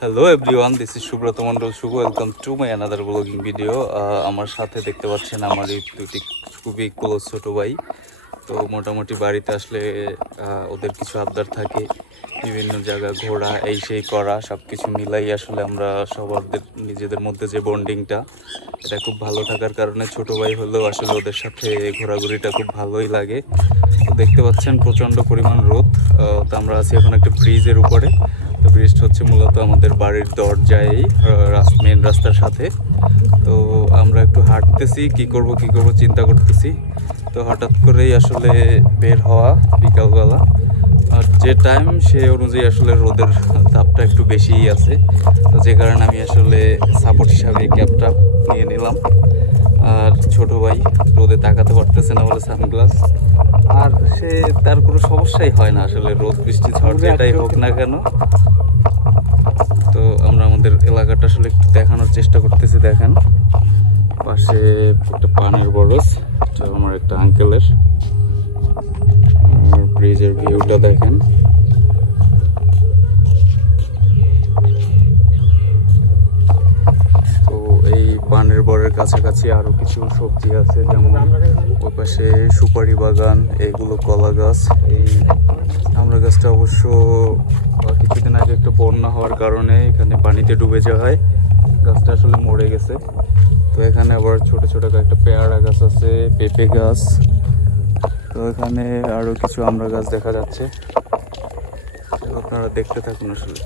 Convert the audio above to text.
Hello everyone this is Subrata Mondal Shubho welcome to my another blogging video আমার সাথে দেখতে পাচ্ছেন আমার এই দুটি খুবই ক্লোজ ছোটো ভাই। তো মোটামুটি বাড়িতে আসলে ওদের কিছু আবদার থাকে। বিভিন্ন জায়গা ঘোরা, এই সেই করা সব কিছু মিলাই আসলে আমরা সবার নিজেদের মধ্যে যে বন্ডিংটা এটা খুব ভালো থাকার কারণে ছোটো ভাই হলেও আসলে ওদের সাথে ঘোরাঘুরিটা খুব ভালোই লাগে। তো দেখতে পাচ্ছেন প্রচণ্ড পরিমাণ রোদ। তো আমরা আছি এখন একটা ব্রিজের উপরে। তো ব্রিজটা হচ্ছে মূলত আমাদের বাড়ির দরজায় মেন রাস্তার সাথে। তো আমরা একটু হাঁটতেছি কি করব কি করব চিন্তা করতেছি। তো হঠাৎ করেই আসলে বের হওয়া বিকালবেলা। আর যে টাইম সে অনুযায়ী আসলে রোদের তাপটা একটু বেশিই আছে। তো যে কারণে আমি আসলে সাপোর্ট হিসাবে ক্যাবটা নিয়ে নিলাম। আর ছোট ভাই রোদে তাকাতে পারতেছে না বলে সানগ্লাস আর সে তার কোনো সমস্যাই হয় না আসলে। রোদ বৃষ্টি ঝড় যেটাই হোক না। কেন। আমাদের এলাকাটা আসলে একটু দেখানোর চেষ্টা করতেছি, দেখেন। পাশে একটা পানের বরস আমার একটা আঙ্কেলের ব্রিজের ভিউটা দেখেন। তো এই পানের বরের কাছাকাছি আরও কিছু সবজি আছে, যেমন ওই পাশে সুপারি বাগান, এগুলো কলা গাছ। এই আমরা গাছটা অবশ্য কিছুদিন আগে বন্যা হওয়ার কারণে এখানে পানিতে ডুবে যাওয়া হয়। গাছটা আসলে মরে গেছে। তো এখানে আবার ছোট ছোট একটা পেয়ারা গাছ আছে, পেঁপে গাছ। তো এখানে আরও কিছু আমরা গাছ দেখা যাচ্ছে। আপনারা দেখতে থাকুন আসলে।